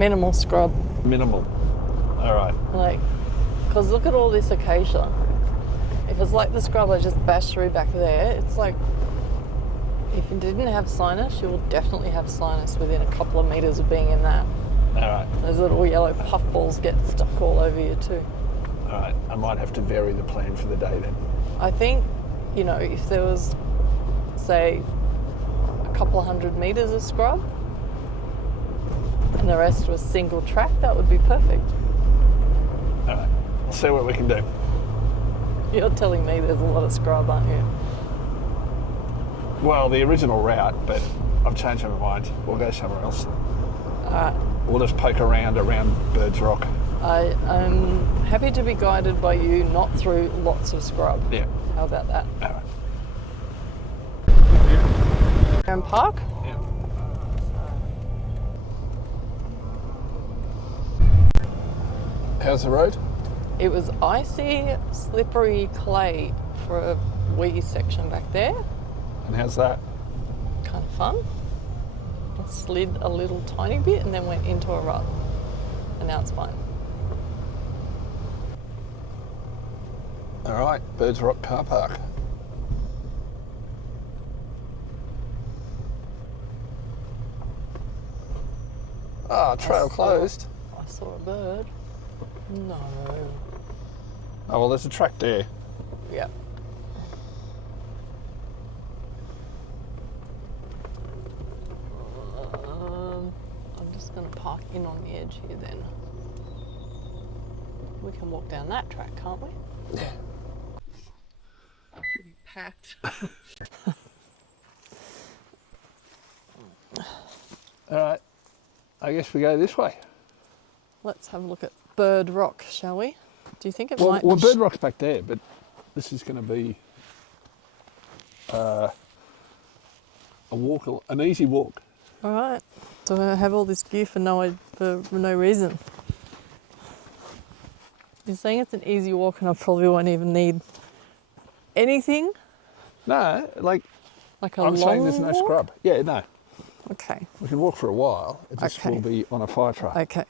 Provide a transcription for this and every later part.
Minimal scrub. Minimal. All right. Like, because look at all this acacia. If it's like the scrub I just bashed through back there, it's like, if you didn't have sinus, you will definitely have sinus within a couple of metres of being in that. All right. Those little yellow puffballs get stuck all over you too. All right. I might have to vary the plan for the day then. I think, you know, if there was, say, a couple of 100 metres of scrub and the rest was single track, that would be perfect. All right. We'll see what we can do. You're telling me there's a lot of scrub, aren't you? Well, the original route, but I've changed my mind. We'll go somewhere else. All right. We'll just poke around Birds Rock. I am happy to be guided by you, not through lots of scrub. Yeah. How about that? All right. Aaron Park? Yeah. How's the road? It was icy, slippery clay for a wee section back there. And how's that? Kind of fun. I slid a little tiny bit and then went into a rut. And now it's fine. All right, Birds Rock car park. Ah, trail closed. I saw a bird. No. Oh, well, there's a track there. Yeah. I'm just going to park in on the edge here then. We can walk down that track, can't we? Yeah. Pretty packed. All right, I guess we go this way. Let's have a look at Bird Rock, shall we? Do you think it Well, might... Bird Rock's back there, but this is going to be a walk, an easy walk. All right. So I have all this gear for no reason. You're saying it's an easy walk and I probably won't even need anything? No, like Like a I'm long saying there's no walk? scrub. Yeah, no. Okay. We can walk for a while. It just Okay. will be on a fire trail. Okay.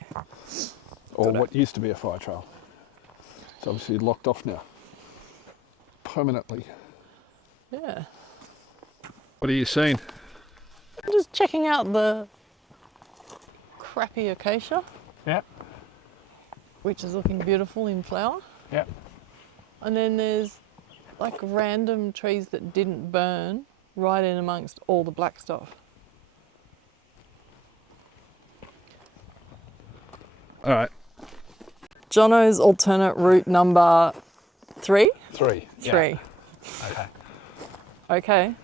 Or what used to be a fire trail. It's obviously locked off now. Permanently. Yeah. What are you seeing? I'm just checking out the crappy acacia, Yeah. which is looking beautiful in flower. Yeah. And then there's like random trees that didn't burn right in amongst all the black stuff. All right. Jonno's alternate route number 3? 3. 3. Yeah. Okay. Okay.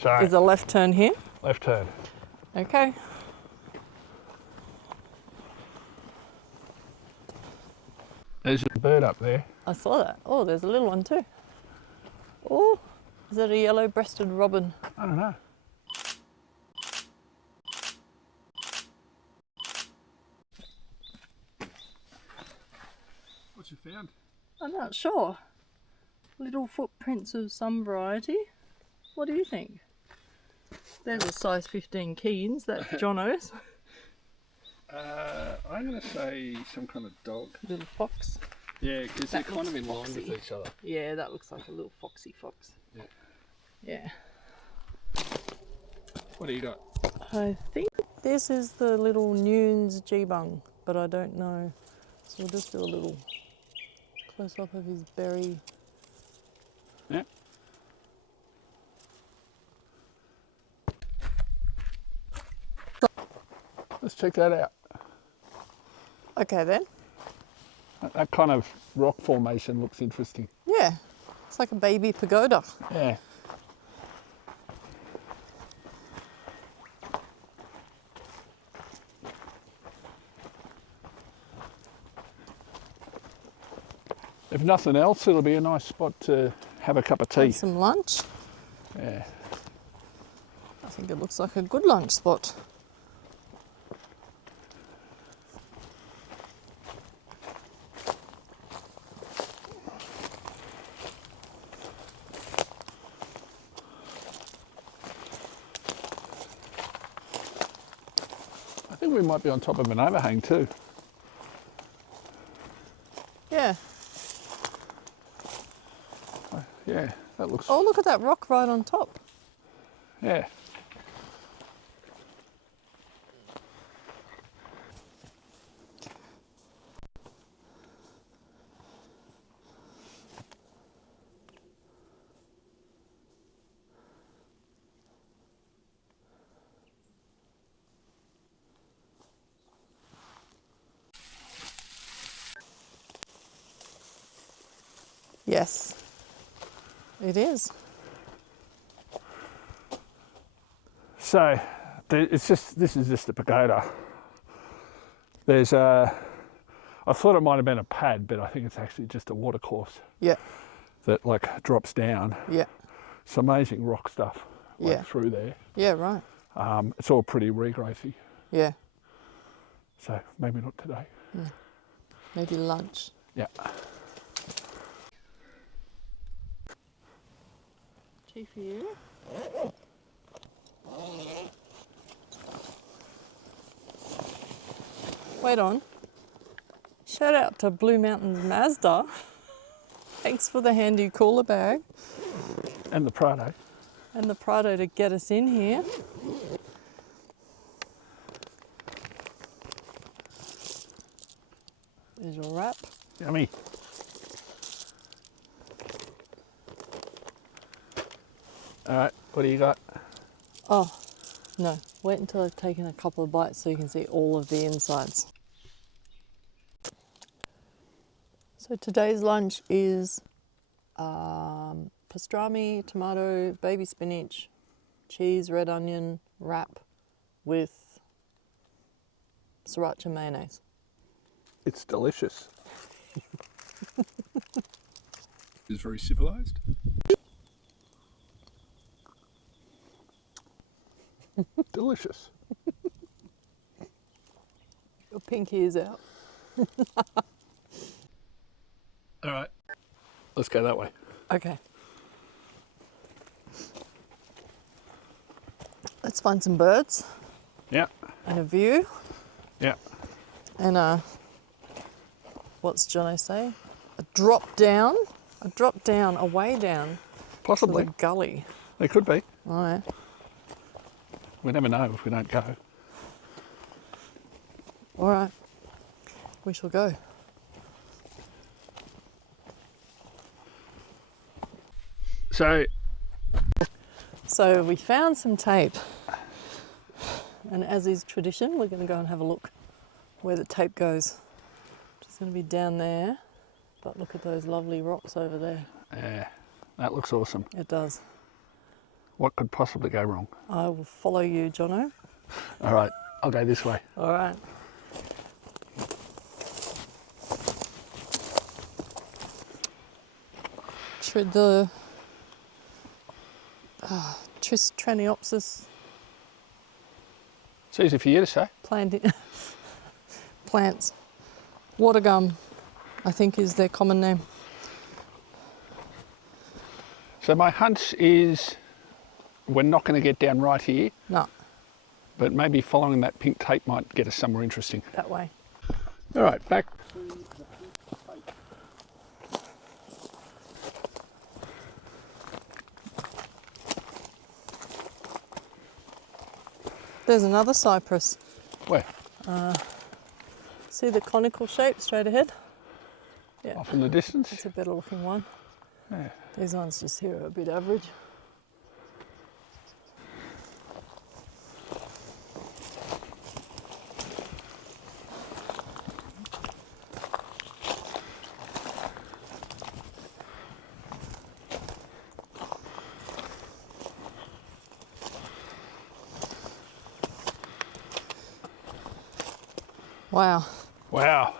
So Is a left turn here? left turn. Okay. There's a bird up there. I saw that. Oh, there's a little one too. Oh, is that a yellow-breasted robin? I don't know. What you found? I'm not sure. Little footprints of some variety. What do you think? There's a size 15 Keens, that's Jonno's. I'm going to say some kind of dog. Little fox. Yeah, because they're kind of in line foxy. with each other. Yeah, that looks like a little foxy fox. Yeah. Yeah. What do you got? I think this is the little Nunes G-bung, but I don't know. So we'll just do a little close-up of his berry. Yeah. Let's check that out. Okay then. That kind of rock formation looks interesting. Yeah, it's like a baby pagoda. Yeah. If nothing else, it'll be a nice spot to have a cup of tea. Have some lunch. Yeah. I think it looks like a good lunch spot. think we might be on top of an overhang too. Yeah. Yeah, that looks... Oh, look at that rock right on top. Yeah. Yes, it is. So, this is just a pagoda. There's a... I thought it might have been a pad, but I think it's actually just a watercourse Yeah, that like drops down. yeah, It's amazing rock stuff like Yeah. through there. yeah, right. It's all pretty regrowthy, Yeah, so maybe not today. maybe lunch. Yeah. Tea for you. Wait on. Shout out to Blue Mountains Mazda. Thanks for the handy cooler bag And the Prado. and the Prado to get us in here. There's your wrap. Yummy. All right, what do you got? Oh, no. Wait until I've taken a couple of bites so you can see all of the insides. So today's lunch is pastrami, tomato, baby spinach, cheese, red onion wrap with sriracha mayonnaise. It's delicious. It's very civilized. Delicious. Your pinky is out. All right, let's go that way. Okay. Let's find some birds Yeah, and a view yeah. and what's Jonno say? A drop down, a way down to Possibly. the gully. They could be. All right. We never know if we don't go. All right. We shall go. So we found some tape, and as is tradition, we're going to go and have a look where the tape goes. It's going to be down there, but look at those lovely rocks over there. Yeah, that looks awesome. It does. What could possibly go wrong? I will follow you, Jonno. All right, I'll go this way. All right. The Triniopsis It's easy for you to say. plants. Water gum, I think, is their common name. So my hunch is we're not going to get down right here, No, but maybe following that pink tape might get us somewhere interesting. that way. All right, back. There's another cypress. Where? See the conical shape straight ahead? Yeah, Off in the distance? it's a better looking one. Yeah. These ones just here are a bit average. Wow. Wow.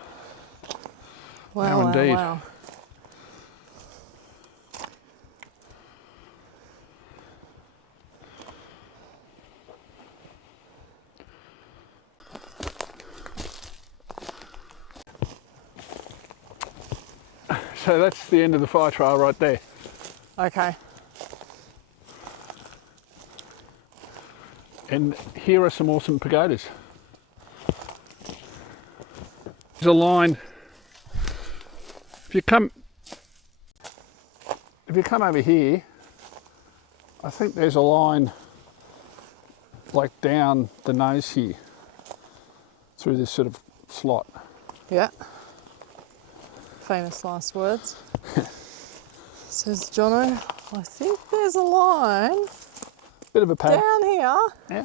Wow, Now wow, indeed. wow. So that's the end of the fire trail right there. Okay. And here are some awesome pagodas. There's a line. If you come over here, I think there's a line like down the nose here through this sort of slot. Yeah. Famous last words. Says Jonno, I think there's a line Bit of a pad. down here. Yeah.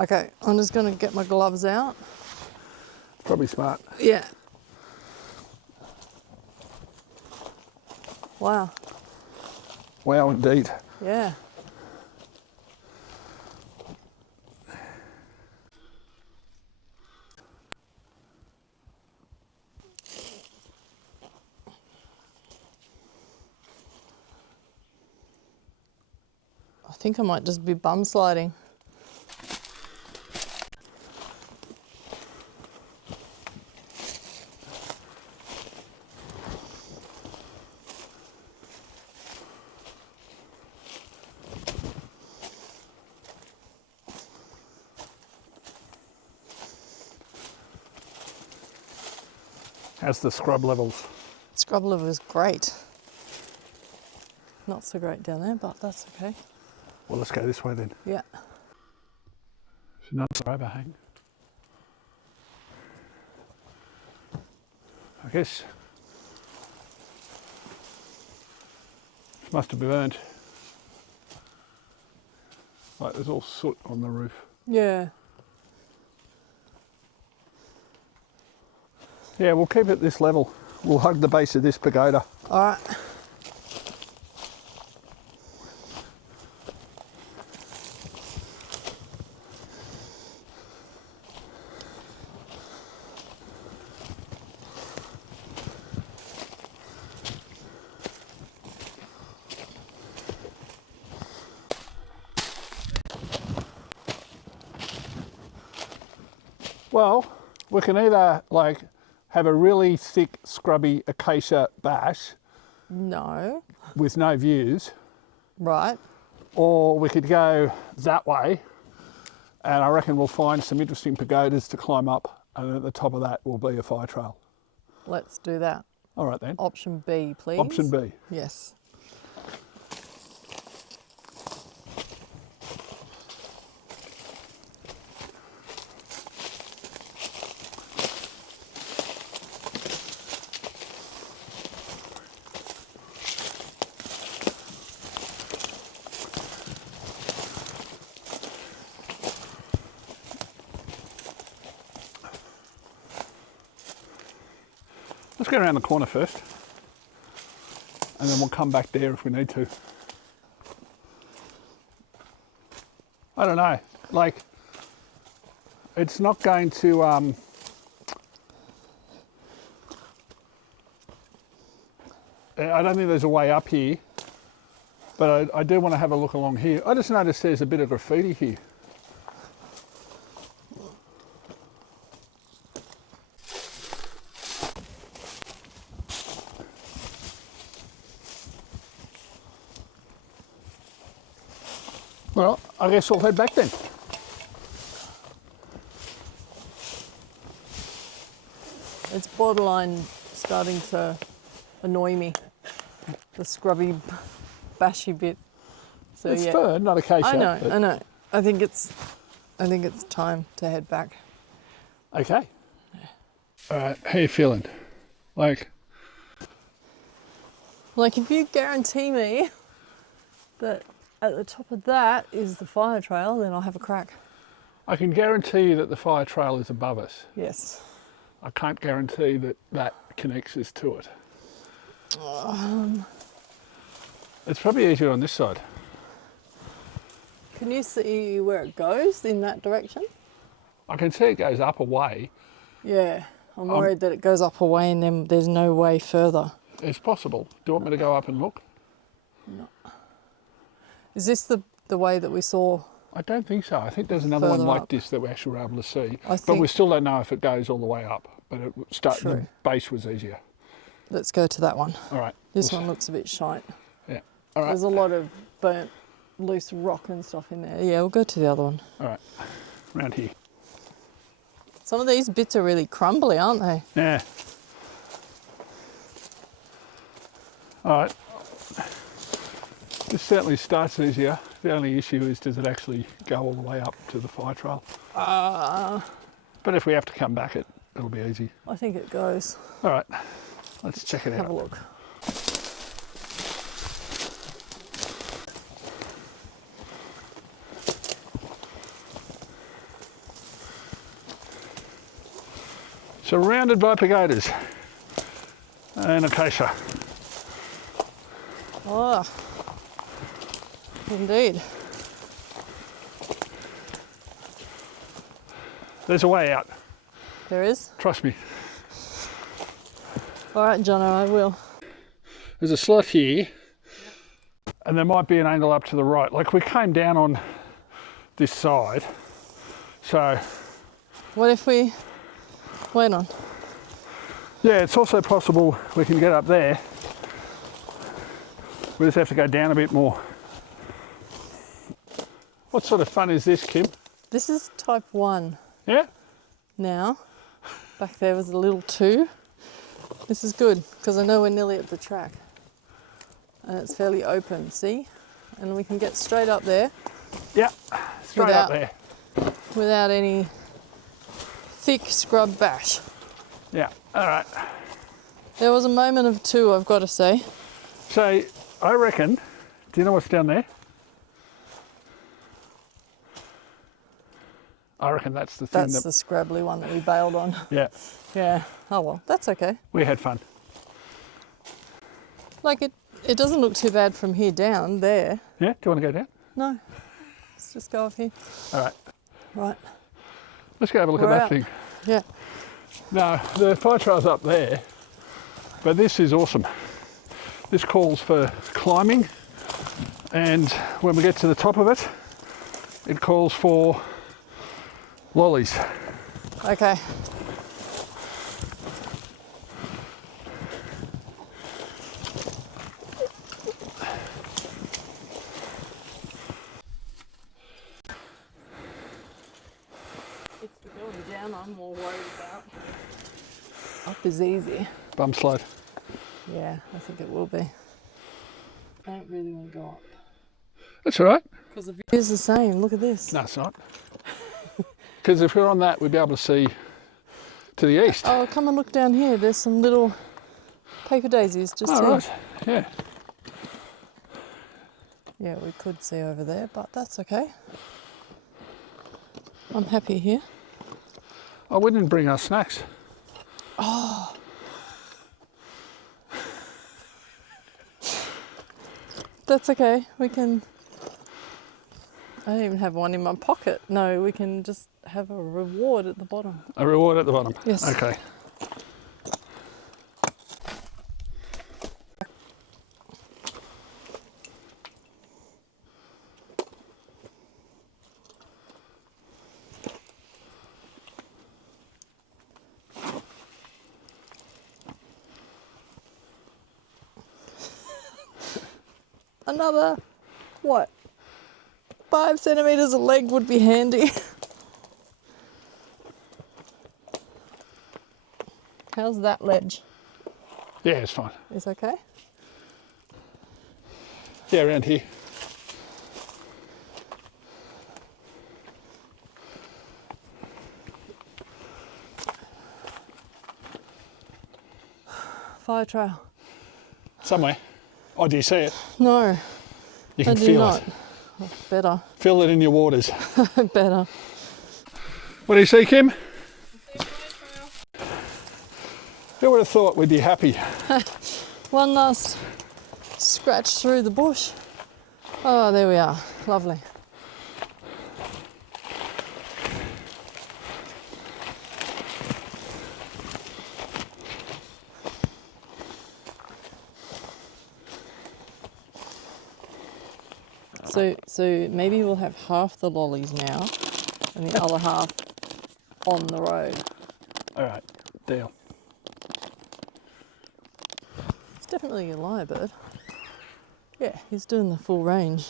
Okay, I'm just going to get my gloves out. Probably smart. Yeah. Wow. Wow, indeed. Yeah. I think I might just be bum sliding. How's the scrub levels? Scrub liver is great. Not so great down there, but that's okay. Well, let's go this way then. Yeah. There's another overhang. I guess this must have been burnt. Like there's all soot on the roof. Yeah. Yeah, we'll keep it this level. We'll hug the base of this pagoda. All right. Well, we can either like have a really thick, scrubby acacia bash No. with no views, Right. or we could go that way, and I reckon we'll find some interesting pagodas to climb up, and at the top of that will be a fire trail. Let's do that. All right then. Option B, please. Option B. Yes. Let's go around the corner first, and then we'll come back there if we need to. I don't know, like, it's not going to, I don't think there's a way up here, but I do want to have a look along here. I just noticed there's a bit of graffiti here. Well, I guess we'll head back then. It's borderline starting to annoy me. The scrubby, bashy bit. So It's yeah. fern, not acacia. I know, but- I know. I think it's time to head back. Okay. All right, how you feeling? Like, Like if you guarantee me that at the top of that is the fire trail, then I'll have a crack. I can guarantee you that the fire trail is above us. Yes. I can't guarantee that that connects us to it. It's probably easier on this side. Can you see where it goes in that direction? I can see it goes up a way. Yeah. I'm worried that it goes up a way and then there's no way further. It's possible. Do you want me to go up and look? No. Is this the way that we saw? I don't think so. I think there's another one Further like up. this that we actually were able to see. I But we think- still don't know if it goes all the way up. But the True. base was easier. Let's go to that one. All right. This one looks a bit shite. Yeah. All right. There's a lot of burnt, loose rock and stuff in there. Yeah, we'll go to the other one. All right. Around here. Some of these bits are really crumbly, aren't they? Yeah. All right. This certainly starts easier. The only issue is, does it actually go all the way up to the fire trail? But if we have to come back, it'll be easy. I think it goes. All right. Let's check it out. Have a look. Surrounded by pagodas and acacia. Oh, indeed. There's a way out. There is. Trust me. All right, Jonno, I will. There's a slot here, and there might be an angle up to the right. Like we came down on this side, so What if we wait on? yeah, it's also possible we can get up there. We just have to go down a bit more. What sort of fun is this, Kim? This is type 1 Yeah? now. Back there was a little 2. This is good because I know we're nearly at the track and it's fairly open, see? And we can get straight up there Yeah, straight up Without- there. without any thick scrub bash. Yeah, all right. There was a moment of 2, I've got to say. So I reckon, do you know what's down there? I reckon that's the thing That's the scrabbly one that we bailed on. yeah, Yeah. Oh well, that's okay. we had fun. Like it doesn't look too bad from here down there. Yeah, do you want to go down? No. Let's just go up here. All right, Right. let's go have a look We're at that out. thing. Yeah. No, the fire trail's up there, but this is awesome. This calls for climbing, and when we get to the top of it, it calls for lollies. Okay. It's the going down I'm more worried about. Up is easy. Bum slide. Yeah, I think it will be. I don't really want to go up. That's all right. Because the view is the same. Look at this. No, it's not. Because if we're on that, we'd be able to see to the east. Oh, come and look down here. There's some little paper daisies just Oh, here. right. Yeah. Yeah, we could see over there, but that's okay. I'm happy here. Oh, we didn't bring our snacks. That's okay. We can. I don't even have one in my pocket. No, we can just have a reward at the bottom. A reward at the bottom. Yes. Okay. Another, what? 5 centimeters a leg would be handy. How's that ledge? Yeah, it's fine. It's okay? Yeah, around here. Fire trail. Somewhere. Oh, do you see it? No, You I can do feel not. it. Better, Feel it in your waters. better. What do you see, Kim? Who would have thought we'd be happy? One last scratch through the bush. Oh, there we are. Lovely. So maybe we'll have half the lollies now and the other half on the road. All right, deal. It's definitely a lyrebird. Yeah, he's doing the full range.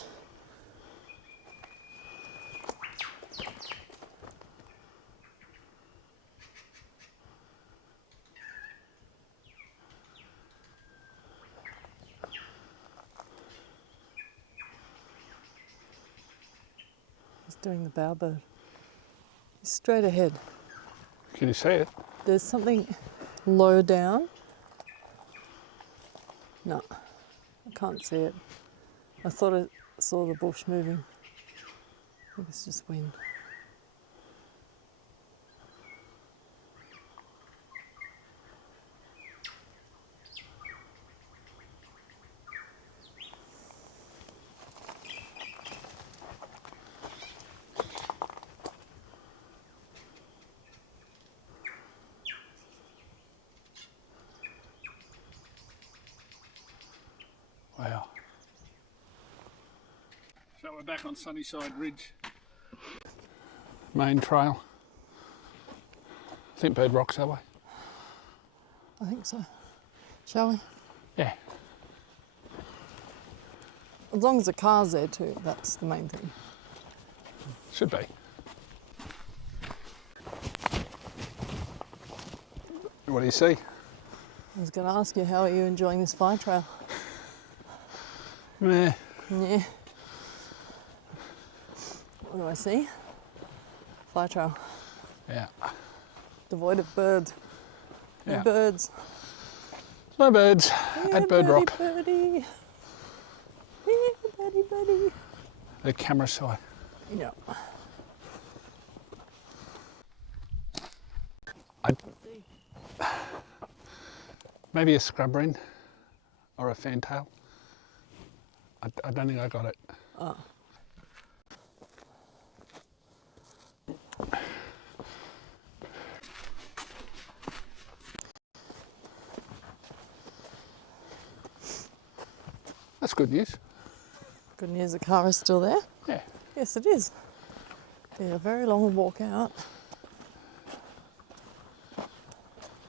He's doing the bowerbird. He's straight ahead. Can you see it? There's something low down. No, I can't see it. I thought I saw the bush moving. I think it's just wind. Wow. So we're back on Sunnyside Ridge. Main trail. I think Bird Rock's that way. I think so. Shall we? Yeah. As long as the car's there too, that's the main thing. Should be. What do you see? I was going to ask you, how are you enjoying this fire trail? Meh. Yeah. What do I see? Fire trail. Yeah. Devoid of birds. No Yeah. birds. No birds Yeah, at Bird Rock. birdie. Yeah, birdie. The camera shy. Yeah. Maybe a scrub wren or a fantail. I don't think I got it. Oh. That's good news. Good news, the car is still there. Yeah. Yes, it is. Be a very long walk out.